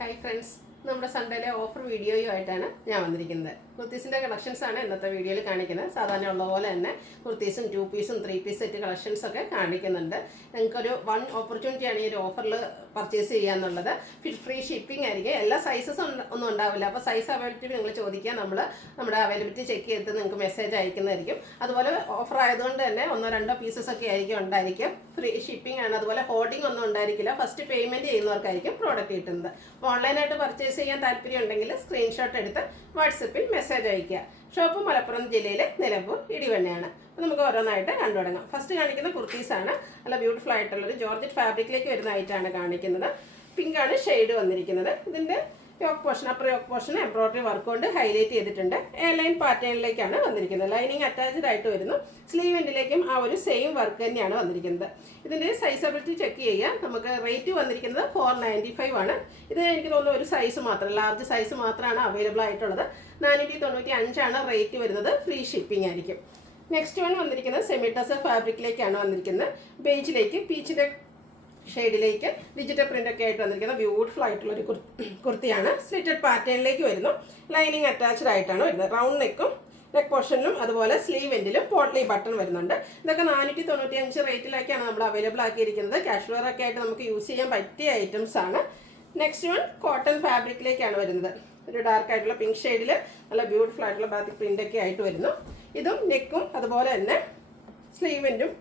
Hi friends, നമ്മുടെ സൺഡേയിലെ offer വീഡിയോയുമായിട്ടാണ് ഞാൻ വന്നിരിക്കുന്നത്. കുർത്തീസിൻ്റെ കളക്ഷൻസാണ് ഇന്നത്തെ വീഡിയോയിൽ കാണിക്കുന്നത്. സാധാരണ ഉള്ള പോലെ തന്നെ കുർത്തീസും 2 പീസും 3 പീസ് സെറ്റ് കളക്ഷൻസൊക്കെ കാണിക്കുന്നുണ്ട്. നിങ്ങൾക്കൊരു വൺ ഓപ്പർച്യൂണിറ്റിയാണ് ഈ ഒരു ഓഫറിൽ പർച്ചേസ് ചെയ്യാന്നുള്ളത്. ഫ്രീ ഷിപ്പിംഗ് ആയിരിക്കും. എല്ലാ സൈസസും ഒന്നും ഉണ്ടാവില്ല. അപ്പോൾ സൈസ് അവൈലബിലിറ്റി നിങ്ങൾ ചോദിക്കുക, നമ്മുടെ അവൈലബിലിറ്റി ചെക്ക് ചെയ്തിട്ട് നിങ്ങൾക്ക് മെസ്സേജ് അയക്കുന്നതായിരിക്കും. അതുപോലെ ഓഫർ ആയതുകൊണ്ട് തന്നെ 1-2 പീസസ് ഒക്കെ ആയിരിക്കും ഉണ്ടായിരിക്കും. ഫ്രീ ഷിപ്പിംഗ് ആണ്. അതുപോലെ ഹോർഡിംഗ് ഒന്നും ഉണ്ടായിരിക്കില്ല. ഫസ്റ്റ് പേയ്മെൻറ്റ് ചെയ്യുന്നവർക്കായിരിക്കും പ്രോഡക്റ്റ് കിട്ടുന്നത്. അപ്പോൾ ഓൺലൈനായിട്ട് പർച്ചേസ് ചെയ്യാൻ താല്പര്യം ഉണ്ടെങ്കിൽ സ്ക്രീൻഷോട്ട് എടുത്ത് വാട്സപ്പിൽ മെസ്സേജ് അയയ്ക്കുക. ഷോപ്പ് മലപ്പുറം ജില്ലയിലെ നിലമ്പൂർ ഇടിവണ്ണയാണ്. അപ്പോൾ നമുക്ക് ഓരോന്നായിട്ട് കണ്ടു തുടങ്ങാം. ഫസ്റ്റ് കാണിക്കുന്ന കുർത്തീസാണ്. നല്ല ബ്യൂട്ടിഫുൾ ആയിട്ടുള്ളൊരു ജോർജറ്റ് ഫാബ്രിക്കിലേക്ക് വരുന്നതായിട്ടാണ് കാണിക്കുന്നത്. പിങ്കാണ് ഷെയ്ഡ് വന്നിരിക്കുന്നത്. ഇതിൻ്റെ yoke portion, upper yoke portion embroidery work കൊണ്ട് ഹൈലൈറ്റ് ചെയ്തിട്ടുണ്ട്. എ ലൈൻ പാറ്റേണിലേക്കാണ് വന്നിരിക്കുന്നത്. ലൈനിങ് അറ്റാച്ച്ഡ് ആയിട്ട് വരുന്നു. സ്ലീവ് എൻഡിലേക്കും ആ ഒരു സെയിം വർക്ക് തന്നെയാണ് വന്നിരിക്കുന്നത്. ഇതിൻ്റെ സൈസബിലിറ്റി ചെക്ക് ചെയ്യാം. നമുക്ക് റേറ്റ് വന്നിരിക്കുന്നത് 495 ആണ്. ഇത് എനിക്ക് തോന്നുന്നു ഒരു സൈസ് മാത്രം, ലാർജ് സൈസ് മാത്രമാണ് അവൈലബിൾ ആയിട്ടുള്ളത്. 495 ആണ് റേറ്റ് വരുന്നത്. ഫ്രീ ഷിപ്പിംഗ് ആയിരിക്കും. നെക്സ്റ്റ് വൺ വന്നിരിക്കുന്നത് സെമി ടസർ ഫാബ്രിക്കിലേക്കാണ് വന്നിരിക്കുന്നത്. ബേജിലേക്ക് പീച്ചിൻ്റെ ഷെയ്ഡിലേക്ക് ഡിജിറ്റൽ പ്രിൻ്റൊക്കെ ആയിട്ട് വന്നിരിക്കുന്ന ബ്യൂട്ടിഫുൾ ആയിട്ടുള്ളൊരു കുർത്തിയാണ്. സ്ലിറ്റഡ് പാറ്റേണിലേക്ക് വരുന്നു. ലൈനിങ് അറ്റാച്ച്ഡ് ആയിട്ടാണ് വരുന്നത്. റൗണ്ട് നെക്കും നെക്ക് പോർഷനിലും അതുപോലെ സ്ലീവ് എൻഡിലും പോട്ട്ലി ബട്ടൺ വരുന്നുണ്ട്. ഇതൊക്കെ 495 റേറ്റിലേക്കാണ് നമ്മൾ അവൈലബിൾ ആക്കിയിരിക്കുന്നത്. കാഷ് വെയർ ഒക്കെ ആയിട്ട് നമുക്ക് യൂസ് ചെയ്യാൻ പറ്റിയ ഐറ്റംസ് ആണ്. നെക്സ്റ്റ് വൺ കോട്ടൺ ഫാബ്രിക്കിലേക്കാണ് വരുന്നത്. ഒരു ഡാർക്ക് ആയിട്ടുള്ള പിങ്ക് ഷെയ്ഡിൽ നല്ല ബ്യൂട്ടിഫുൾ ആയിട്ടുള്ള ബാത്തിക് പ്രിൻ്റൊക്കെ ആയിട്ട് വരുന്നു. ഇതും നെക്കും അതുപോലെ തന്നെ സ്ലീവിൻ്റും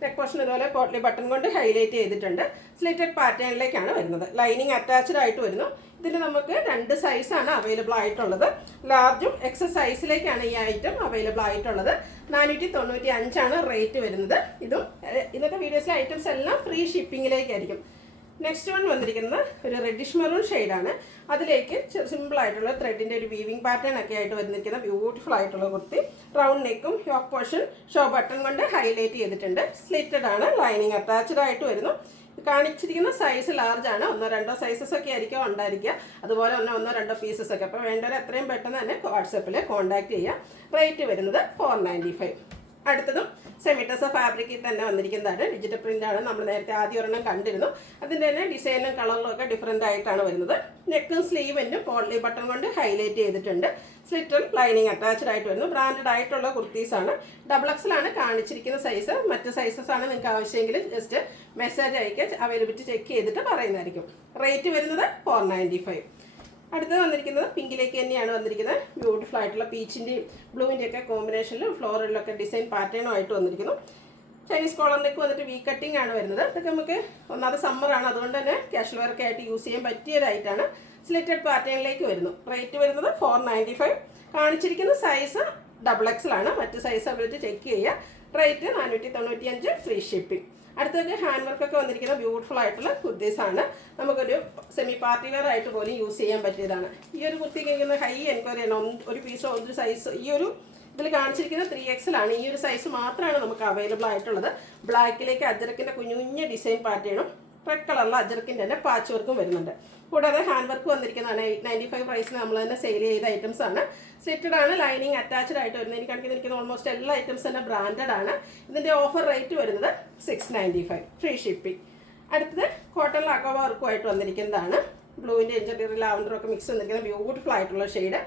നെക്ക് പോർഷൻ ഇതുപോലെ പോട്ട്ലി ബട്ടൺ കൊണ്ട് ഹൈലൈറ്റ് ചെയ്തിട്ടുണ്ട്. സ്ലിറ്റഡ് പാറ്റേണിലേക്കാണ് വരുന്നത്. ലൈനിങ് അറ്റാച്ച്ഡ് ആയിട്ട് വരുന്നു. ഇതിൽ നമുക്ക് 2 സൈസാണ് അവൈലബിൾ ആയിട്ടുള്ളത്. ലാർജും എക്സസ് സൈസിലേക്കാണ് ഈ ഐറ്റം അവൈലബിൾ ആയിട്ടുള്ളത്. 495 ആണ് റേറ്റ് വരുന്നത്. ഇതൊക്കെ വീഡിയോസിലെ ഐറ്റംസ് എല്ലാം ഫ്രീ ഷിപ്പിങ്ങിലേക്കായിരിക്കും. നെക്സ്റ്റ് വൺ വന്നിരിക്കുന്നത് ഒരു റെഡിഷ് മെറൂൺ ഷെയ്ഡാണ്. അതിലേക്ക് സിമ്പിൾ ആയിട്ടുള്ള ത്രെഡിൻ്റെ ഒരു വീവിംഗ് പാറ്റേൺ ഒക്കെ ആയിട്ട് വന്നിരിക്കുന്ന ബ്യൂട്ടിഫുൾ ആയിട്ടുള്ള കുർത്തി. റൗണ്ട് നെക്കും യോക്ക് പോർഷൻ ഷോ ബട്ടൺ കൊണ്ട് ഹൈലൈറ്റ് ചെയ്തിട്ടുണ്ട്. സ്ലിറ്റഡ് ആണ്. ലൈനിങ് അറ്റാച്ച്ഡ് ആയിട്ട് വരുന്നു. കാണിച്ചിരിക്കുന്ന സൈസ് ലാർജ് ആണ്. 1-2 സൈസസ് ഒക്കെ ആയിരിക്കും ഉണ്ടായിരിക്കുക. അതുപോലെ 1-2 പീസസ് ഒക്കെ. അപ്പോൾ വേണ്ടവർ എത്രയും പെട്ടെന്ന് തന്നെ വാട്സപ്പിൽ കോൺടാക്ട് ചെയ്യുക. റേറ്റ് വരുന്നത് 495. അടുത്തതും സെമി ടസർ ഫാബ്രിക്കിൽ തന്നെ വന്നിരിക്കുന്നതാണ്. ഡിജിറ്റൽ പ്രിൻ്റാണ്. നമ്മൾ നേരത്തെ ആദ്യം ഒരെണ്ണം കണ്ടിരുന്നു. അതിൻ്റെ തന്നെ ഡിസൈനും കളറിലും ഒക്കെ ഡിഫറെൻ്റ് ആയിട്ടാണ് വരുന്നത്. നെക്കും സ്ലീവിനും പോട്ട്ലി ബട്ടൺ കൊണ്ട് ഹൈലൈറ്റ് ചെയ്തിട്ടുണ്ട്. സ്ലിറ്റർ ലൈനിങ് അറ്റാച്ച്ഡ് ആയിട്ട് വരുന്നു. ബ്രാൻഡഡ് ആയിട്ടുള്ള കുർത്തീസാണ്. XXL ആണ് കാണിച്ചിരിക്കുന്ന സൈസ്. മറ്റ് സൈസസ് ആണ് നിങ്ങൾക്ക് ആവശ്യമെങ്കിൽ ജസ്റ്റ് മെസ്സേജ് അയക്കുക. അവൈലബിലിറ്റി ചെക്ക് ചെയ്തിട്ട് പറയുന്നതായിരിക്കും. റേറ്റ് വരുന്നത് 495. അടുത്തത് വന്നിരിക്കുന്നത് പിങ്കിലേക്ക് തന്നെയാണ് വന്നിരിക്കുന്നത്. ബ്യൂട്ടിഫുൾ ആയിട്ടുള്ള പീച്ചിൻ്റെയും ബ്ലൂവിൻ്റെ ഒക്കെ കോമ്പിനേഷനിലും ഫ്ലോറിലൊക്കെ ഡിസൈൻ പാറ്റേണും ആയിട്ട് വന്നിരിക്കുന്നു. ചൈനീസ് കോളറിലേക്ക് വന്നിട്ട് വി കട്ടിംഗ് ആണ് വരുന്നത്. ഇതൊക്കെ നമുക്ക് ഒന്നാമത് സമ്മറാണ്, അതുകൊണ്ട് തന്നെ കാഷ്വൽ വെയർ ഒക്കെ ആയിട്ട് യൂസ് ചെയ്യാൻ പറ്റിയൊരായിട്ടാണ്. സ്ലിറ്റഡ് പാറ്റേണിലേക്ക് വരുന്നു. റേറ്റ് വരുന്നത് 495. കാണിച്ചിരിക്കുന്ന സൈസ് XXL ആണ്. മറ്റ് സൈസ് അവൈലബിലിറ്റി ചെക്ക് ചെയ്യുക. റേറ്റ് 495. Free shipping. അടുത്തൊക്കെ ഹാൻഡ് വർക്കൊക്കെ വന്നിരിക്കുന്ന ബ്യൂട്ടിഫുൾ ആയിട്ടുള്ള കുർത്തീസാണ്. നമുക്കൊരു സെമി പാർട്ടി വെയർ ആയിട്ട് പോലും യൂസ് ചെയ്യാൻ പറ്റിയതാണ്. ഈ ഒരു കുർത്തി കഴിക്കുന്ന ഹൈ എൻക്വയറിയാണ്. ഒരു പീസോ ഒരു സൈസ് ഈ ഒരു ഇതിൽ കാണിച്ചിരിക്കുന്ന 3XL ആണ്. ഈ ഒരു സൈസ് മാത്രമാണ് നമുക്ക് അവൈലബിൾ ആയിട്ടുള്ളത്. ബ്ലാക്കിലേക്ക് അജറക്കിൻ്റെ കുഞ്ഞു ഡിസൈൻ പാറ്റേണും റെഡ് കളറിലെ അജറക്കിൻ്റെ തന്നെ പാച്ച് വർക്കും വരുന്നുണ്ട്. കൂടാതെ ഹാൻഡ് വർക്ക് വന്നിരിക്കുന്നതാണ്. 895 പ്രൈസിൽ നമ്മൾ തന്നെ സെയിൽ ചെയ്ത ഐറ്റംസ് ആണ്. സ്ലിറ്റഡ് ആണ്. ലൈനിങ് അറ്റാച്ച്ഡ് ആയിട്ട് വരുന്നത്. എനിക്കാണെങ്കിൽ ഓൾമോസ്റ്റ് എല്ലാ ഐറ്റംസ് തന്നെ ബ്രാൻഡഡ് ആണ്. ഇതിൻ്റെ ഓഫർ റേറ്റ് വരുന്നത് 695. Free shipping. അടുത്തത് കോട്ടൺ അക്കോബ വർക്കുമായിട്ട് വന്നിരിക്കുന്നതാണ്. ബ്ലൂവിൻ്റെ എഞ്ചറി ലാവൻഡറും ഒക്കെ മിക്സ് വന്നിരിക്കുന്ന ബ്യൂട്ടിഫുൾ ആയിട്ടുള്ള ഷെയ്ഡ്.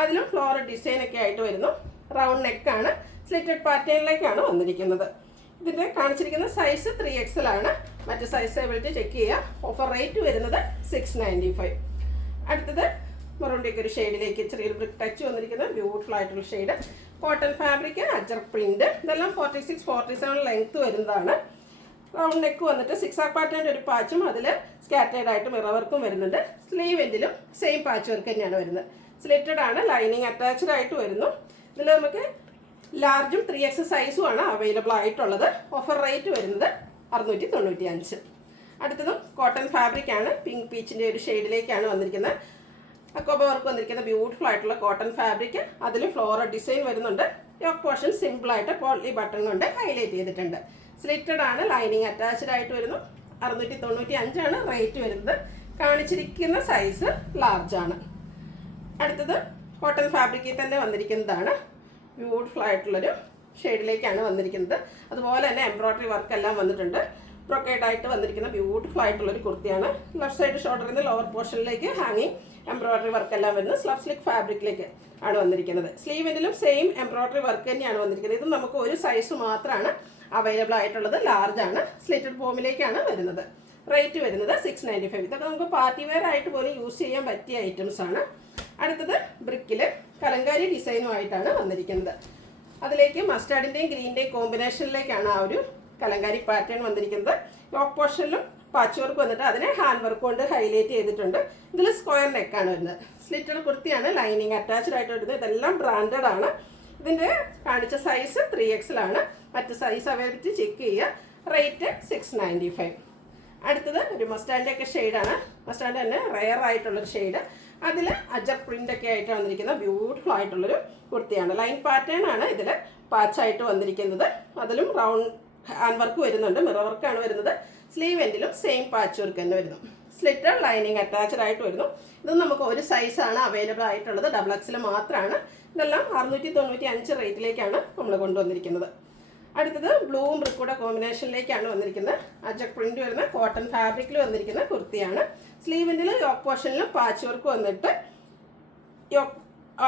അതിലും ഫ്ലോറൽ ഡിസൈൻ ഒക്കെ ആയിട്ട് വരുന്നു. റൗണ്ട് നെക്കാണ്. സ്ലിറ്റഡ് പാറ്റേണിലേക്കാണ് വന്നിരിക്കുന്നത്. ഇതിൻ്റെ കാണിച്ചിരിക്കുന്ന സൈസ് 3XL ആണ്. മറ്റ് സൈസ് അവൈലബിലിറ്റി ചെക്ക് ചെയ്യുക. ഓഫർ റേറ്റ് വരുന്നത് 695. അടുത്തത് മെറൂണിൻ്റെ ഒരു ഷെയ്ഡിലേക്ക് ചെറിയൊരു ബ്രിക്ക് ടച്ച് വന്നിരിക്കുന്ന ബ്യൂട്ടിഫുൾ ആയിട്ടുള്ള shade. Cotton fabric ajrak print. ഇതെല്ലാം 46-47 ലെങ്ത്ത് വരുന്നതാണ്. റൗണ്ട് നെക്ക് വന്നിട്ട് 6 പാറ്റേണിൻ്റെ ഒരു പാച്ചും അതിൽ സ്കാറ്റേഡ് ആയിട്ട് മിറർ വർക്കും വരുന്നുണ്ട്. സ്ലീവ് എൻഡിലും സെയിം പാച്ച് വർക്ക് തന്നെയാണ് വരുന്നത്. സ്ലിറ്റഡ് ആണ്. ലൈനിങ് അറ്റാച്ച്ഡ് ആയിട്ട് വരുന്നു. ഇതിൽ നമുക്ക് ലാർജും 3XL സൈസും ആണ് അവൈലബിൾ ആയിട്ടുള്ളത്. ഓഫർ റേറ്റ് വരുന്നത് 695. അടുത്തതും കോട്ടൺ ഫാബ്രിക് ആണ്. പിങ്ക് പീച്ചിൻ്റെ ഒരു ഷെയ്ഡിലേക്കാണ് വന്നിരിക്കുന്നത്. അക്കോബ വർക്ക് വന്നിരിക്കുന്ന ബ്യൂട്ടിഫുൾ ആയിട്ടുള്ള കോട്ടൺ ഫാബ്രിക്. അതിൽ ഫ്ലോറൽ ഡിസൈൻ വരുന്നുണ്ട്. യോക്ക് പോർഷൻ സിമ്പിളായിട്ട് പോട്ട്ലി ബട്ടൺ കൊണ്ട് ഹൈലൈറ്റ് ചെയ്തിട്ടുണ്ട്. സ്ലിറ്റഡ് ആണ്. ലൈനിങ് അറ്റാച്ച്ഡ് ആയിട്ട് വരുന്നു. 695 ആണ് റേറ്റ് വരുന്നത്. കാണിച്ചിരിക്കുന്ന സൈസ് ലാർജ് ആണ്. അടുത്തത് കോട്ടൺ ഫാബ്രിക്കിൽ തന്നെ വന്നിരിക്കുന്നതാണ്. ബ്യൂട്ടിഫുൾ ആയിട്ടുള്ളൊരു ഷെയ്ഡിലേക്കാണ് വന്നിരിക്കുന്നത്. അതുപോലെ തന്നെ എംബ്രോയ്ഡറി വർക്ക് എല്ലാം വന്നിട്ടുണ്ട്. ബ്രൊക്കേഡായിട്ട് വന്നിരിക്കുന്ന ബ്യൂട്ടിഫുൾ ആയിട്ടുള്ളൊരു കുർത്തിയാണ്. ലെഫ്റ്റ് സൈഡ് ഷോൾഡറിൽ നിന്ന് ലോവർ പോർഷനിലേക്ക് ഹാങ്ങിങ് എംബ്രോയിഡറി വർക്ക് എല്ലാം വരുന്നത് സ്ലബ് സ്ലിക്ക് ഫാബ്രിക്കിലേക്ക് ആണ് വന്നിരിക്കുന്നത്. സ്ലീവിലും സെയിം എംബ്രോയിഡറി വർക്ക് തന്നെയാണ് വന്നിരിക്കുന്നത്. ഇത് നമുക്ക് ഒരു സൈസ് മാത്രമാണ് അവൈലബിൾ ആയിട്ടുള്ളത്, ലാർജ് ആണ്. സ്ലിറ്റഡ് ഫോമിലേക്കാണ് വരുന്നത്. റേറ്റ് വരുന്നത് 695. ഇതൊക്കെ നമുക്ക് പാർട്ടി വെയർ ആയിട്ട് പോലും യൂസ് ചെയ്യാൻ പറ്റിയ ഐറ്റംസ് ആണ്. അടുത്തത് ബ്രിക്കിൽ കലങ്കാരി ഡിസൈനുമായിട്ടാണ് വന്നിരിക്കുന്നത്. അതിലേക്ക് മസ്റ്റാർഡിൻ്റെയും ഗ്രീൻ്റെയും കോമ്പിനേഷനിലേക്കാണ് ആ ഒരു കലങ്കാരി പാറ്റേൺ വന്നിരിക്കുന്നത്. യോക്ക് പോർഷനിലും പാച്ച് വർക്ക് വന്നിട്ട് അതിനെ ഹാൻഡ് വർക്ക് കൊണ്ട് ഹൈലൈറ്റ് ചെയ്തിട്ടുണ്ട്. ഇതിൽ സ്ക്വയർ നെക്കാണ് വരുന്നത്. സ്ലിറ്റഡ് കുർത്തിയാണ്, ലൈനിങ് അറ്റാച്ച്ഡ് ആയിട്ട് വരുന്നത്. ഇതെല്ലാം ബ്രാൻഡഡ് ആണ്. ഇതിൻ്റെ കാണിച്ച സൈസ് 3XL ആണ്. മറ്റ് സൈസ് അവൈലബിലിറ്റി ചെക്ക് ചെയ്യുക. റേറ്റ് 695. അടുത്തത് ഒരു മസ്റ്റാൻഡിൻ്റെ ഒക്കെ ഷെയ്ഡാണ്. മസ്റ്റാൻഡ് തന്നെ റെയർ ആയിട്ടുള്ളൊരു ഷെയ്ഡ്. അതിൽ അജർ പ്രിൻ്റൊക്കെ ആയിട്ട് വന്നിരിക്കുന്ന ബ്യൂട്ടിഫുൾ ആയിട്ടുള്ളൊരു കുർത്തിയാണ്. ലൈൻ പാറ്റേൺ ആണ് ഇതിൽ പാച്ചായിട്ട് വന്നിരിക്കുന്നത്. അതിലും റൗണ്ട് ഹാൻഡ് വർക്ക് വരുന്നുണ്ട്, മിറർ വർക്കാണ് വരുന്നത്. സ്ലീവ് എൻഡിലും സെയിം പാച്ച് വർക്ക് തന്നെ വരുന്നു. സ്ലിറ്റഡ് ലൈനിങ് അറ്റാച്ച്ഡ് ആയിട്ട് വരുന്നു. ഇത് നമുക്ക് ഒരു സൈസാണ് അവൈലബിൾ ആയിട്ടുള്ളത്, XXL മാത്രമാണ്. ഇതെല്ലാം 695 റേറ്റിലേക്കാണ് നമ്മൾ കൊണ്ടുവന്നിരിക്കുന്നത്. അടുത്തത് ബ്ലൂവും ബ്രിക്കൂടെ കോമ്പിനേഷനിലേക്കാണ് വന്നിരിക്കുന്നത്. അജക് പ്രിന്റ് വരുന്ന കോട്ടൺ ഫാബ്രിക്കിൽ വന്നിരിക്കുന്ന കുർത്തിയാണ്. സ്ലീവിൻ്റെ യോക്ക് പോർഷനിലും പാച്ച് വർക്ക് വന്നിട്ട്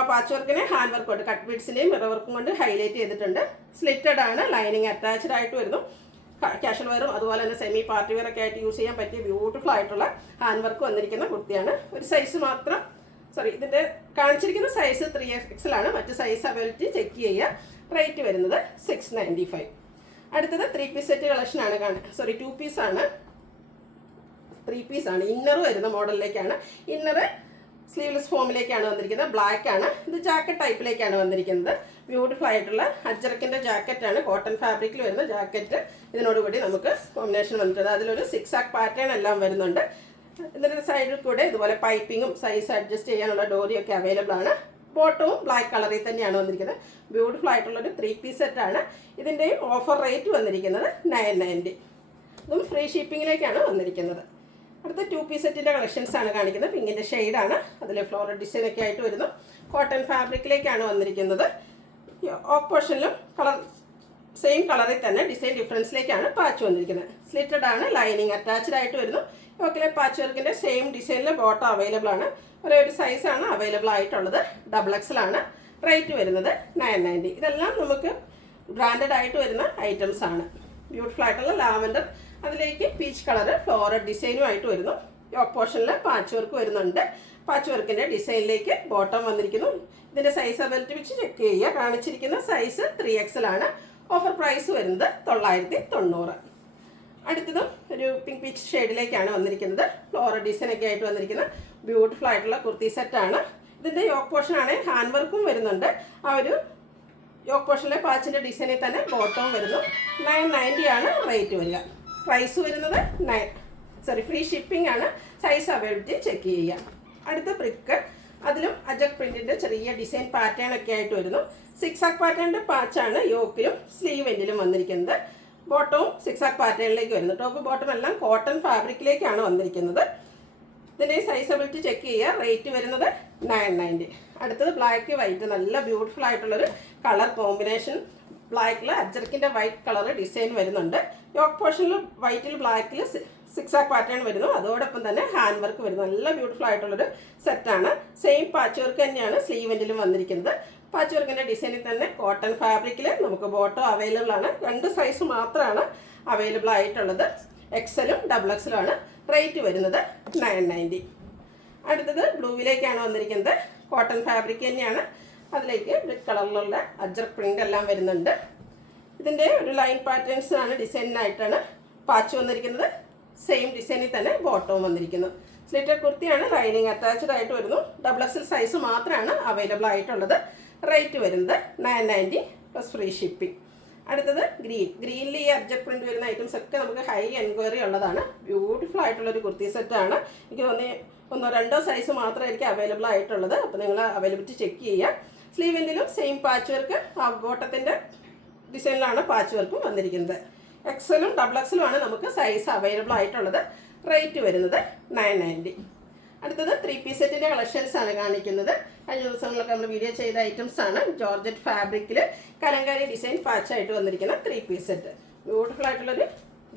പാച്ച് വർക്കിനെ ഹാൻഡ് വർക്ക് കൊണ്ട് കട്ട് ബീഡ്സിൻ്റെയും മിറർ വർക്കും കൊണ്ട് ഹൈലൈറ്റ് ചെയ്തിട്ടുണ്ട്. സ്ലിറ്റഡ് ആണ്, ലൈനിങ് അറ്റാച്ച്ഡ് ആയിട്ട് വരുന്നു. കാഷ്വൽ വെയറും അതുപോലെ തന്നെ സെമി പാർട്ടി വെയർ ഒക്കെ ആയിട്ട് യൂസ് ചെയ്യാൻ പറ്റിയ ബ്യൂട്ടിഫുൾ ആയിട്ടുള്ള ഹാൻഡ് വർക്ക് വന്നിരിക്കുന്ന കുർത്തിയാണ്. ഒരു സൈസ് മാത്രം, ഇതിൻ്റെ കാണിച്ചിരിക്കുന്ന സൈസ് 3XL ആണ്. മറ്റ് സൈസ് അവൈലബിലിറ്റി ചെക്ക് ചെയ്യുക. റേറ്റ് വരുന്നത് 695. അടുത്തത് 3 പീസ് സെറ്റ് കളക്ഷനാണ് 2 പീസാണ്. 3 പീസാണ്. ഇന്നർ വരുന്ന മോഡലിലേക്കാണ്. ഇന്നർ സ്ലീവ്ലെസ് ഫോമിലേക്കാണ് വന്നിരിക്കുന്നത്. ബ്ലാക്ക് ആണ്. ഇത് ജാക്കറ്റ് ടൈപ്പിലേക്കാണ് വന്നിരിക്കുന്നത്. ബ്യൂട്ടിഫുൾ ആയിട്ടുള്ള അജ്രക്കിൻ്റെ ജാക്കറ്റാണ്. കോട്ടൺ ഫാബ്രിക്കിൽ വരുന്ന ജാക്കറ്റ്. ഇതിനോടുകൂടി നമുക്ക് കോമ്പിനേഷൻ വന്നിട്ടുണ്ട്. അതിലൊരു 6 ആക്ക് പാറ്റേൺ എല്ലാം വരുന്നുണ്ട്. ഇതിൻ്റെ സൈഡിൽ കൂടെ ഇതുപോലെ പൈപ്പിങ്ങും സൈസ് അഡ്ജസ്റ്റ് ചെയ്യാനുള്ള ഡോറിയൊക്കെ അവൈലബിൾ ആണ്. ബോട്ടവും ബ്ലാക്ക് കളറിൽ തന്നെയാണ് വന്നിരിക്കുന്നത്. ബ്യൂട്ടിഫുൾ ആയിട്ടുള്ളൊരു 3 പീസ് സെറ്റാണ്. ഇതിൻ്റെയും ഓഫർ റേറ്റ് വന്നിരിക്കുന്നത് 990. ഇതും ഫ്രീ ഷിപ്പിങ്ങിലേക്കാണ് വന്നിരിക്കുന്നത്. അടുത്ത 2 പീസ് സെറ്റിൻ്റെ കളക്ഷൻസ് ആണ് കാണിക്കുന്നത്. പിങ്കിൻ്റെ ഷെയ്ഡാണ്. അതിൽ ഫ്ലോറൽ ഡിസൈനൊക്കെ ആയിട്ട് വരുന്നു. കോട്ടൺ ഫാബ്രിക്കിലേക്കാണ് വന്നിരിക്കുന്നത്. ഓക്ക് പോർഷനിലും സെയിം കളറിൽ തന്നെ ഡിസൈൻ ഡിഫറൻസിലേക്കാണ് പാച്ച് വന്നിരിക്കുന്നത്. സ്ലിറ്റഡ് ആണ്, ലൈനിങ് അറ്റാച്ച്ഡ് ആയിട്ട് വരുന്നു. ഓക്കെ, പാച്ച് വർക്കിൻ്റെ സെയിം ഡിസൈനിൽ ബോട്ടം അവൈലബിൾ ആണ്. ഒരു സൈസാണ് അവൈലബിൾ ആയിട്ടുള്ളത്, XXL ആണ്. റേറ്റ് വരുന്നത് 990. ഇതെല്ലാം നമുക്ക് ബ്രാൻഡഡ് ആയിട്ട് വരുന്ന ഐറ്റംസ് ആണ്. ബ്യൂട്ടിഫുൾ ആയിട്ടുള്ള ലാവൻഡർ, അതിലേക്ക് പീച്ച് കളർ ഫ്ലോറൽ ഡിസൈനുമായിട്ട് വരുന്നു. യോക്ക് പോർഷനിൽ പാച്ച് വർക്ക് വരുന്നുണ്ട്. പാച്ച് വർക്കിൻ്റെ ഡിസൈനിലേക്ക് ബോട്ടം വന്നിരിക്കുന്നു. ഇതിൻ്റെ സൈസ് അവൈലബിലിറ്റി വെച്ച് ചെക്ക് ചെയ്യുക. കാണിച്ചിരിക്കുന്ന സൈസ് 3XL ആണ്. ഓഫർ പ്രൈസ് വരുന്നത് 990. അടുത്തതും ഒരു പിങ്ക് പീച്ച് ഷെയ്ഡിലേക്കാണ് വന്നിരിക്കുന്നത്. ഫ്ലോറൽ ഡിസൈനൊക്കെ ആയിട്ട് വന്നിരിക്കുന്ന ബ്യൂട്ടിഫുൾ ആയിട്ടുള്ള കുർത്തി സെറ്റാണ്. ഇതിൻ്റെ യോക്ക് പോർഷനാണ് ഹാൻഡ് വർക്കും വരുന്നുണ്ട്. ആ ഒരു യോക്ക് പോർഷനിലെ പാച്ചിൻ്റെ ഡിസൈനിൽ തന്നെ ബോട്ടവും വരുന്നു. 990 ആണ് റേറ്റ് വരിക. പ്രൈസ് വരുന്നത് ഫ്രീ ഷിപ്പിംഗ് ആണ്. സൈസ് അവൈലബിലിറ്റി ചെക്ക് ചെയ്യാം. അടുത്ത ബ്രിക്ക്, അതിലും അജക് പ്രിന്റിൻ്റെ ചെറിയ ഡിസൈൻ പാറ്റേൺ ഒക്കെ ആയിട്ട് വരുന്നു. 6 ആക്ക് പാറ്റേണിൻ്റെ പാച്ചാണ് യോക്കിലും സ്ലീവ് എൻഡിലും വന്നിരിക്കുന്നത്. ബോട്ടവും 6 ആക്ക് പാറ്റേണിലേക്ക് വരുന്നു. ടോപ്പ് ബോട്ടം എല്ലാം കോട്ടൺ ഫാബ്രിക്കിലേക്കാണ് വന്നിരിക്കുന്നത്. ഇതിൻ്റെ സൈസ് അവൈലബിലിറ്റി ചെക്ക് ചെയ്യുക. റേറ്റ് വരുന്നത് 990. അടുത്തത് ബ്ലാക്ക് വൈറ്റ്, നല്ല ബ്യൂട്ടിഫുൾ ആയിട്ടുള്ളൊരു കളർ കോമ്പിനേഷൻ. ബ്ലാക്കിൽ അജർക്കിൻ്റെ വൈറ്റ് കളർ ഡിസൈൻ വരുന്നുണ്ട്. യോക്ക് പോർഷനിൽ വൈറ്റിൽ ബ്ലാക്കിൽ 6 ആക്ക് പാറ്റേൺ വരുന്നു. അതോടൊപ്പം തന്നെ ഹാൻഡ് വർക്ക് വരുന്നു. നല്ല ബ്യൂട്ടിഫുൾ ആയിട്ടുള്ളൊരു സെറ്റാണ്. സെയിം പാച്ച് വർക്ക് തന്നെയാണ് സ്ലീവ് എൻഡിലും വന്നിരിക്കുന്നത്. പാച്ച് വർക്കിൻ്റെ ഡിസൈനിൽ തന്നെ കോട്ടൺ ഫാബ്രിക്കിൽ നമുക്ക് ബോട്ടോ അവൈലബിൾ ആണ്. 2 സൈസ് മാത്രമാണ് അവൈലബിൾ ആയിട്ടുള്ളത്. XLും XXL ആണ്. റേറ്റ് വരുന്നത് 990. അടുത്തത് ബ്ലൂവിലേക്കാണ് വന്നിരിക്കുന്നത്. കോട്ടൺ ഫാബ്രിക് തന്നെയാണ്. അതിലേക്ക് ബ്രിക്ക് കളറിലുള്ള അജർ പ്രിൻ്റ് എല്ലാം വരുന്നുണ്ട്. ഇതിൻ്റെ ഒരു ലൈൻ പാറ്റേൺസ് ആണ് ഡിസൈനായിട്ടാണ് പാച്ച് വന്നിരിക്കുന്നത്. സെയിം ഡിസൈനിൽ തന്നെ ബോട്ടവും വന്നിരിക്കുന്നു. സ്ലിറ്റഡ് കുർത്തിയാണ്, ലൈനിങ് അറ്റാച്ച്ഡ് ആയിട്ട് വരുന്നു. XXL സൈസ് മാത്രമാണ് അവൈലബിൾ ആയിട്ടുള്ളത്. റേറ്റ് വരുന്നത് 990 പ്ലസ് ഫ്രീ ഷിപ്പിംഗ്. അടുത്തത് ഗ്രീനിൽ ഈ അബ്ജക്ട് പ്രിന്റ് വരുന്ന ഐറ്റംസ് ഒക്കെ നമുക്ക് ഹൈ എൻക്വയറി ഉള്ളതാണ്. ബ്യൂട്ടിഫുൾ ആയിട്ടുള്ളൊരു കുർത്തി സെറ്റാണ്. എനിക്ക് തോന്നി 1-2 സൈസ് മാത്രമായിരിക്കും അവൈലബിൾ ആയിട്ടുള്ളത്. അപ്പോൾ നിങ്ങൾ അവൈലബിലിറ്റി ചെക്ക് ചെയ്യുക. സ്ലീവിൻ്റെലും സെയിം പാച്ച് വർക്ക്, ആ ബോട്ടത്തിൻ്റെ ഡിസൈനിലാണ് പാച്ച് വർക്കും വന്നിരിക്കുന്നത്. XLും XXLും ആണ് നമുക്ക് സൈസ് അവൈലബിൾ ആയിട്ടുള്ളത്. റേറ്റ് വരുന്നത് 990. അടുത്തത് 3 പീസ് സെറ്റിൻ്റെ കളക്ഷൻസ് ആണ് കാണിക്കുന്നത്. കഴിഞ്ഞ ദിവസങ്ങളിലൊക്കെ നമ്മൾ വീഡിയോ ചെയ്ത ഐറ്റംസ് ആണ്. ജോർജറ്റ് ഫാബ്രിക്കിൽ കലങ്കാരി ഡിസൈൻ പാച്ചായിട്ട് വന്നിരിക്കുന്ന 3 പീസ് സെറ്റ്. ബ്യൂട്ടിഫുൾ ആയിട്ടുള്ളൊരു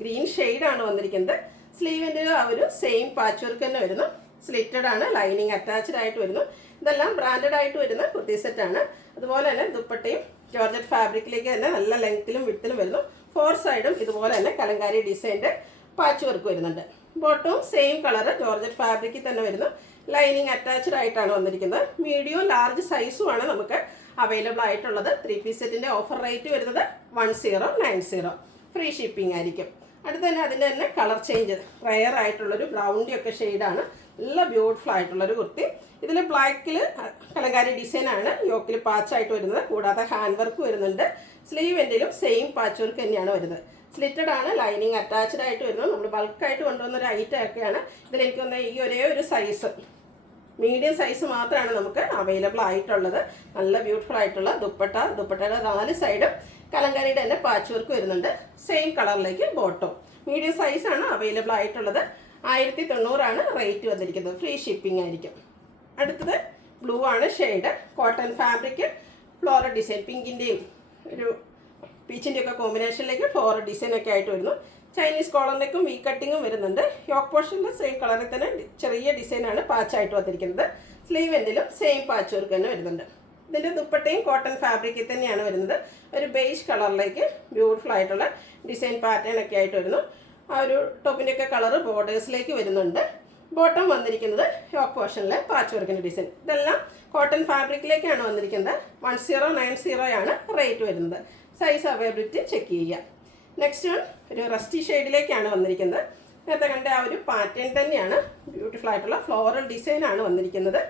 ഗ്രീൻ ഷെയ്ഡാണ് വന്നിരിക്കുന്നത്. സ്ലീവിൻ്റെ ആ ഒരു സെയിം പാച്ച് വർക്ക് തന്നെ വരുന്നു. സ്ലിറ്റഡ് ആണ്, ലൈനിങ് അറ്റാച്ച്ഡ് ആയിട്ട് വരുന്നു. ഇതെല്ലാം ബ്രാൻഡഡ് ആയിട്ട് വരുന്ന കുർത്തി സെറ്റാണ്. അതുപോലെ തന്നെ ദുപ്പട്ടയും ജോർജറ്റ് ഫാബ്രിക്കിലേക്ക് തന്നെ നല്ല ലെങ്ത്തിലും വിഡ്ത്തിലും വരുന്നു. 4 സൈഡും ഇതുപോലെ തന്നെ കലങ്കാരി ഡിസൈൻ്റെ പാച്ച് വർക്ക് വരുന്നുണ്ട്. ബോട്ടവും സെയിം കളർ ജോർജറ്റ് ഫാബ്രിക്കിൽ തന്നെ വരുന്നു. ലൈനിങ് അറ്റാച്ച്ഡ് ആയിട്ടാണ് വന്നിരിക്കുന്നത്. മീഡിയം ലാർജ് സൈസുമാണ് നമുക്ക് അവൈലബിൾ ആയിട്ടുള്ളത്. 3 പീസ് സെറ്റിൻ്റെ ഓഫർ റേറ്റ് വരുന്നത് 1090. ഫ്രീ ഷിപ്പിംഗ് ആയിരിക്കും. അടുത്ത് തന്നെ അതിൻ്റെ തന്നെ കളർ ചേഞ്ച് റയർ ആയിട്ടുള്ളൊരു ബ്രൗണ്ടി ഒക്കെ ഷെയ്ഡാണ്. നല്ല ബ്യൂട്ടിഫുൾ ആയിട്ടുള്ളൊരു കുർത്തി. ഇതിൽ ബ്ലാക്കിൽ കലങ്കാരി ഡിസൈനാണ് യോക്കിൽ പാച്ചായിട്ട് വരുന്നത്. കൂടാതെ ഹാൻഡ് വർക്ക് വരുന്നുണ്ട്. സ്ലീവ് എൻഡിലും സെയിം പാച്ച് വർക്ക് തന്നെയാണ് വരുന്നത്. സ്ലിറ്റഡ് ആണ്, ലൈനിങ് അറ്റാച്ച്ഡ് ആയിട്ട് വരുന്നത്. നമ്മൾ ബൾക്കായിട്ട് കൊണ്ടുവന്ന ഒരു ഐറ്റം ഒക്കെയാണ്. ഇതിലെനിക്ക് വന്ന ഈ ഒരേ ഒരു സൈസ് മീഡിയം സൈസ് മാത്രമാണ് നമുക്ക് അവൈലബിൾ ആയിട്ടുള്ളത്. നല്ല ബ്യൂട്ടിഫുൾ ആയിട്ടുള്ള ദുപ്പട്ടയുടെ 4 സൈഡും കലങ്കാരിയുടെ തന്നെ പാച്ച് വർക്ക് വരുന്നുണ്ട്. സെയിം കളറിലേക്ക് ബോട്ടോ. മീഡിയം സൈസാണ് അവൈലബിൾ ആയിട്ടുള്ളത്. 1090 റേറ്റ് വന്നിരിക്കുന്നത്. ഫ്രീ ഷിപ്പിംഗ് ആയിരിക്കും. അടുത്തത് ബ്ലൂ ആണ് shade. Cotton fabric, floral design, പിങ്കിൻ്റെയും ഒരു പീച്ചിൻ്റെയും ഒക്കെ കോമ്പിനേഷനിലേക്ക് ഫ്ലോറൽ ഡിസൈൻ ഒക്കെ ആയിട്ട് വരുന്നു. ചൈനീസ് കോളറിലേക്കും വി കട്ടിങ്ങും വരുന്നുണ്ട്. യോക്ക് പോർഷനിൽ സെയിം കളറിൽ തന്നെ ചെറിയ ഡിസൈനാണ് പാച്ചായിട്ട് വന്നിരിക്കുന്നത്. സ്ലീവ് എൻഡിലും സെയിം പാച്ച് വർക്ക് തന്നെ വരുന്നുണ്ട്. ഇതിൻ്റെ ദുപ്പട്ടയും കോട്ടൺ ഫാബ്രിക്കിൽ തന്നെയാണ് വരുന്നത്. ഒരു ബേജ് കളറിലേക്ക് ബ്യൂട്ടിഫുൾ ആയിട്ടുള്ള ഡിസൈൻ പാറ്റേൺ ഒക്കെ ആയിട്ട് വരുന്നു. ആ ഒരു ടോപ്പിൻ്റെയൊക്കെ കളറ് ബോർഡേഴ്സിലേക്ക് വരുന്നുണ്ട്. ബോട്ടം വന്നിരിക്കുന്നത് യോക്ക് പോർഷനിലെ പാച്ച് വർക്കിൻ്റെ ഡിസൈൻ. ഇതെല്ലാം കോട്ടൺ ഫാബ്രിക്കിലേക്കാണ് വന്നിരിക്കുന്നത്. 1090 ആണ് റേറ്റ് വരുന്നത്. സൈസ് അവൈലബിലിറ്റി ചെക്ക് ചെയ്യുക. നെക്സ്റ്റ് വൺ ഒരു റസ്റ്റി ഷെയ്ഡിലേക്കാണ് വന്നിരിക്കുന്നത്. നേരത്തെ കണ്ട ആ ഒരു പാറ്റേൺ തന്നെയാണ്. ബ്യൂട്ടിഫുൾ ആയിട്ടുള്ള ഫ്ലോറൽ ഡിസൈനാണ് വന്നിരിക്കുന്നത്.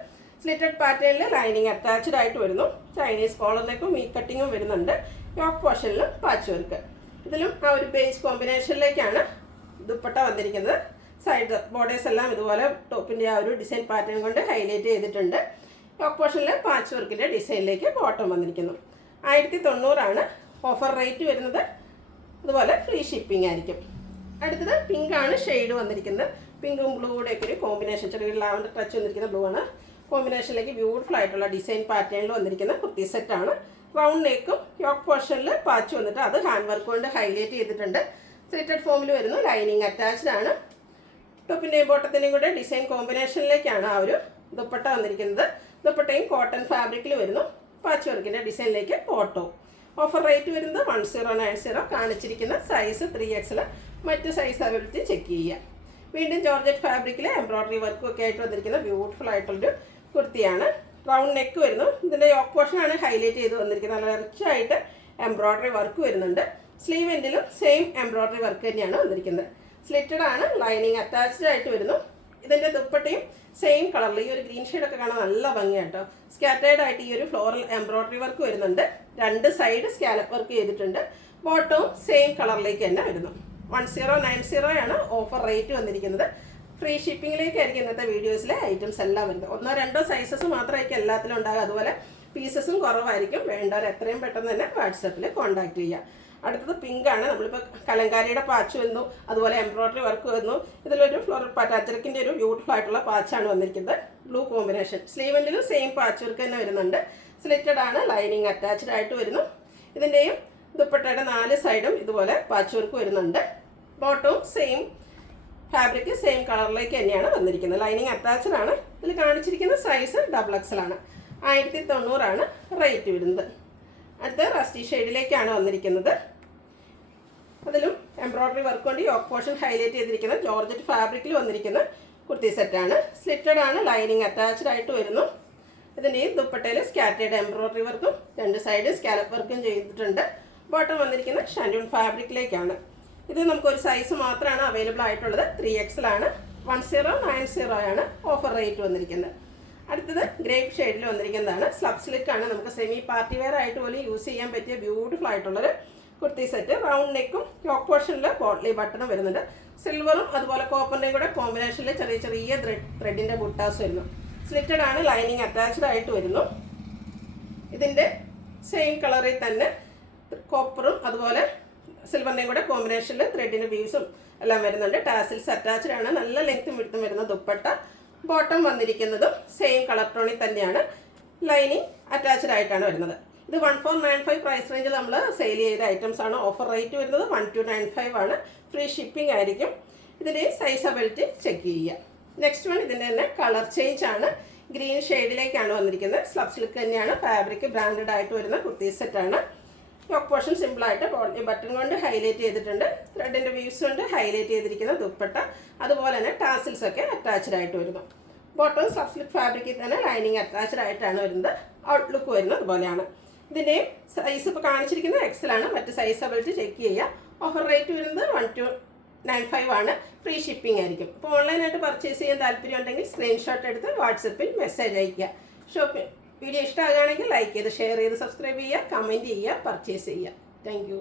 സ്ലിറ്റഡ് പാറ്റേണിൽ ലൈനിങ് അറ്റാച്ച്ഡ് ആയിട്ട് വരുന്നു. ചൈനീസ് കോളറിലേക്കും വി കട്ടിങ്ങും വരുന്നുണ്ട്. യോക്ക് പോർഷനിലും പാച്ച് വർക്ക്. ഇതിലും ആ ഒരു ബേസ് കോമ്പിനേഷനിലേക്കാണ് ദുപ്പട്ട വന്നിരിക്കുന്നത്. സൈഡ് ബോർഡേഴ്സ് എല്ലാം ഇതുപോലെ ടോപ്പിൻ്റെ ആ ഒരു ഡിസൈൻ പാറ്റേൺ കൊണ്ട് ഹൈലൈറ്റ് ചെയ്തിട്ടുണ്ട്. യോക്ക് പോർഷനിൽ പാച്ച് വർക്കിൻ്റെ ഡിസൈനിലേക്ക് ബോട്ടം വന്നിരിക്കുന്നു. 1090 ഓഫർ റേറ്റ് വരുന്നത്. അതുപോലെ ഫ്രീ ഷിപ്പിംഗ് ആയിരിക്കും. അടുത്തത് പിങ്ക് ആണ് ഷെയ്ഡ് വന്നിരിക്കുന്നത്. പിങ്കും ബ്ലൂയുടെയൊക്കെ ഒരു കോമ്പിനേഷൻ, ചെറിയ ലാവൻഡർ ടച്ച് വന്നിരിക്കുന്ന ബ്ലൂ ആണ്. കോമ്പിനേഷനിലേക്ക് ബ്യൂട്ടിഫുൾ ആയിട്ടുള്ള ഡിസൈൻ പാറ്റേണിൽ വന്നിരിക്കുന്ന കുർത്തി സെറ്റാണ്. റൗണ്ട് നെക്കും യോക്ക് പോർഷനിൽ പാച്ച് വന്നിട്ട് അത് ഹാൻഡ് വർക്ക് കൊണ്ട് ഹൈലൈറ്റ് ചെയ്തിട്ടുണ്ട്. സ്ലിറ്റഡ് ഫോമിൽ വരുന്നു. ലൈനിങ് അറ്റാച്ച്ഡ് ആണ്. ടോപ്പിൻ്റെയും ബോട്ടത്തിൻ്റെയും കൂടെ ഡിസൈൻ കോമ്പിനേഷനിലേക്കാണ് ആ ഒരു ദുപ്പട്ട വന്നിരിക്കുന്നത്. ദുപ്പട്ടയും കോട്ടൺ ഫാബ്രിക്കിൽ വരുന്നു. പാച്ച് വർക്കിൻ്റെ ഡിസൈനിലേക്ക് ബോട്ടോ. ഓഫർ റേറ്റ് വരുന്നത് 1090. കാണിച്ചിരിക്കുന്ന സൈസ് 3XL. മറ്റ് സൈസ് അവൈലബിലിറ്റി ചെക്ക് ചെയ്യുക. വീണ്ടും ജോർജറ്റ് ഫാബ്രിക്കിൽ എംബ്രോയ്ഡറി വർക്കും ഒക്കെ ആയിട്ട് വന്നിരിക്കുന്ന ബ്യൂട്ടിഫുൾ ആയിട്ടുള്ളൊരു കുർത്തിയാണ്. റൗണ്ട് നെക്ക് വരുന്നു. ഇതിൻ്റെ യോക്ക് പോർഷനാണ് ഹൈലൈറ്റ് ചെയ്ത് വന്നിരിക്കുന്നത്. നല്ല റിച്ചായിട്ട് എംബ്രോയ്ഡറി വർക്ക് വരുന്നുണ്ട്. സ്ലീവ് എൻഡിലും സെയിം എംബ്രോയ്ഡറി വർക്ക് തന്നെയാണ് വന്നിരിക്കുന്നത്. സ്ലിറ്റഡ് ആണ്, ലൈനിങ് അറ്റാച്ച്ഡ് ആയിട്ട് വരുന്നു. ഇതിൻ്റെ ദുപ്പട്ടയും സെയിം കളറിൽ ഈ ഒരു ഗ്രീൻ ഷെയ്ഡൊക്കെ കാണാൻ നല്ല ഭംഗിയാട്ടോ. സ്കാറ്റേർഡ് ആയിട്ട് ഈ ഒരു ഫ്ലോറൽ എംബ്രോയ്ഡറി വർക്ക് വരുന്നുണ്ട്. 2 സൈഡ് സ്കാലപ്പ് വർക്ക് ചെയ്തിട്ടുണ്ട്. ബോട്ടവും സെയിം കളറിലേക്ക് തന്നെ വരുന്നു. 1090 ഓഫർ റേറ്റ് വന്നിരിക്കുന്നത്. ഫ്രീ ഷിപ്പിങ്ങിലേക്കായിരിക്കും ഇന്നത്തെ വീഡിയോസിലെ ഐറ്റംസ് എല്ലാം വരുന്നത്. 1-2 സൈസസ് മാത്രമായിരിക്കും എല്ലാത്തിലും ഉണ്ടാകുക. അതുപോലെ പീസസും കുറവായിരിക്കും. വേണ്ടവർ എത്രയും പെട്ടെന്ന് തന്നെ വാട്സാപ്പിൽ കോൺടാക്ട് ചെയ്യുക. അടുത്തത് പിങ്ക് ആണ്. നമ്മളിപ്പോൾ കലങ്കാരിയുടെ പാച്ച് വന്നു, അതുപോലെ എംബ്രോയ്ഡറി വർക്ക് വന്നു. ഇതിലൊരു ഫ്ലോറൽ പാറ്റ് അച്ചരക്കിൻ്റെ ഒരു ബ്യൂട്ടിഫുൾ ആയിട്ടുള്ള പാച്ചാണ് വന്നിരിക്കുന്നത്. Blue combination. സ്ലീവെൻഡിലും സെയിം പാച്ച് വർക്ക് തന്നെ വരുന്നുണ്ട്. സ്ലിറ്റഡ് ആണ്, ലൈനിങ് അറ്റാച്ച്ഡ് ആയിട്ട് വരുന്നു. ഇതിൻ്റെയും ദുപ്പട്ടയുടെ 4 സൈഡും ഇതുപോലെ പാച്ച് വർക്ക് വരുന്നുണ്ട്. ബോട്ടവും സെയിം ഫാബ്രിക് സെയിം കളറിലേക്ക് തന്നെയാണ് വന്നിരിക്കുന്നത്. ലൈനിങ് അറ്റാച്ച്ഡ് ആണ്. ഇതിൽ കാണിച്ചിരിക്കുന്ന സൈസ് XXL ആണ്. 1090 റേറ്റ് വരുന്നത്. അടുത്ത റസ്റ്റി ഷെയ്ഡിലേക്കാണ് വന്നിരിക്കുന്നത്. അതിലും എംബ്രോയ്ഡറി വർക്ക് കൊണ്ട് യോക്ക് പോർഷൻ ഹൈലൈറ്റ് ചെയ്തിരിക്കുന്ന ജോർജറ്റ് ഫാബ്രിക്കിൽ വന്നിരിക്കുന്ന കുർത്തി സെറ്റാണ്. സ്ലിറ്റഡ് ആണ്, ലൈനിങ് അറ്റാച്ച്ഡ് ആയിട്ട് വരുന്നു. ഇതിൻ്റെയും ദുപ്പട്ടയിൽ സ്കാറ്റേഡ് എംബ്രോയ്ഡറി വർക്കും 2 സൈഡ് സ്കാലപ്പ് വർക്കും ചെയ്തിട്ടുണ്ട്. ബോട്ടം വന്നിരിക്കുന്ന ഷാൻഡൂൺ ഫാബ്രിക്കിലേക്കാണ്. ഇത് നമുക്കൊരു സൈസ് മാത്രമാണ് അവൈലബിൾ ആയിട്ടുള്ളത്. 3XL ആണ്. 1090 ഓഫർ റേറ്റ് വന്നിരിക്കുന്നത്. അടുത്തത് ഗ്രേപ്പ് ഷെയ്ഡിൽ വന്നിരിക്കുന്നതാണ്. സ്ലബ് സ്ലിക്കാണ്. നമുക്ക് സെമി പാർട്ടി വെയർ ആയിട്ട് പോലും യൂസ് ചെയ്യാൻ പറ്റിയ ബ്യൂട്ടിഫുൾ ആയിട്ടുള്ളൊരു കുർത്തി സെറ്റ്. റൗണ്ട് നെക്കും യോക്ക് പോർഷനിൽ ബോട്ട്ലി ബട്ടണും വരുന്നുണ്ട്. സിൽവറും അതുപോലെ കോപ്പറിൻ്റെയും കൂടെ കോമ്പിനേഷനിൽ ചെറിയ ചെറിയ ത്രെഡിൻ്റെ ബുട്ടാസ് വരുന്നു. സ്ലിറ്റഡ് ആണ്, ലൈനിങ് അറ്റാച്ച്ഡ് ആയിട്ട് വരുന്നു. ഇതിൻ്റെ സെയിം കളറിൽ തന്നെ കോപ്പറും അതുപോലെ സിൽവറിൻ്റെയും കൂടെ കോമ്പിനേഷനിൽ ത്രെഡിൻ്റെ വ്യൂസും എല്ലാം വരുന്നുണ്ട്. ടാസിൽസ് അറ്റാച്ച്ഡ് ആണ്. നല്ല ലെങ്ത്തും വിടുത്തും വരുന്ന ദുപ്പട്ട. ബോട്ടം വന്നിരിക്കുന്നതും സെയിം കളർ ടോണിൽ തന്നെയാണ്. ലൈനിങ് അറ്റാച്ച്ഡ് ആയിട്ടാണ് വരുന്നത്. ഇത് 1495 പ്രൈസ് റേഞ്ചിൽ നമ്മൾ സെയിൽ ചെയ്ത ഐറ്റംസ് ആണ്. ഓഫർ റേറ്റ് വരുന്നത് 1295 ആണ്. ഫ്രീ ഷിപ്പിംഗ് ആയിരിക്കും. ഇതിൻ്റെ സൈസ് അവൈലബിലിറ്റി ചെക്ക് ചെയ്യുക. നെക്സ്റ്റ് വൺ ഇതിൻ്റെ തന്നെ കളർ ചേഞ്ച് ആണ്. ഗ്രീൻ ഷെയ്ഡിലേക്കാണ് വന്നിരിക്കുന്നത്. സ്ലബ് സിൽക്ക് തന്നെയാണ്. ഫാബ്രിക് ബ്രാൻഡഡ് ആയിട്ട് വരുന്ന കുർത്തി സെറ്റാണ്. യോക്ക് പോർഷൻ സിമ്പിളായിട്ട് ബട്ടൺ കൊണ്ട് ഹൈലൈറ്റ് ചെയ്തിട്ടുണ്ട്. ത്രെഡിൻ്റെ വ്യൂസ് കൊണ്ട് ഹൈലൈറ്റ് ചെയ്തിരിക്കുന്ന ദുപ്പട്ട, അതുപോലെ തന്നെ ടാസിൽസ് ഒക്കെ അറ്റാച്ച്ഡ് ആയിട്ട് വരുന്നു. ബോട്ടം സ്ലബ് സിൽക്ക് ഫാബ്രിക്കിൽ തന്നെ ലൈനിങ് അറ്റാച്ച്ഡ് ആയിട്ടാണ് വരുന്നത്. ഔട്ട്ലുക്ക് വരുന്നത് അതുപോലെയാണ്. ഇതിൻ്റെയും സൈസ് ഇപ്പോൾ കാണിച്ചിരിക്കുന്നത് എക്സലാണ്. മറ്റ് സൈസ് അവൈലബിലിറ്റി ചെക്ക് ചെയ്യുക. ഓഫർ റേറ്റ് വരുന്നത് 1295 ആണ്. ഫ്രീ ഷിപ്പിംഗ് ആയിരിക്കും. അപ്പോൾ ഓൺലൈനായിട്ട് പർച്ചേസ് ചെയ്യാൻ താല്പര്യം ഉണ്ടെങ്കിൽ സ്ക്രീൻഷോട്ട് എടുത്ത് വാട്സപ്പിൽ മെസ്സേജ് അയയ്ക്കുക. വീഡിയോ ഇഷ്ടമാകുകയാണെങ്കിൽ ലൈക്ക് ചെയ്ത് ഷെയർ ചെയ്ത് സബ്സ്ക്രൈബ് ചെയ്യുക, കമൻറ്റ് ചെയ്യുക, പർച്ചേസ് ചെയ്യുക. താങ്ക്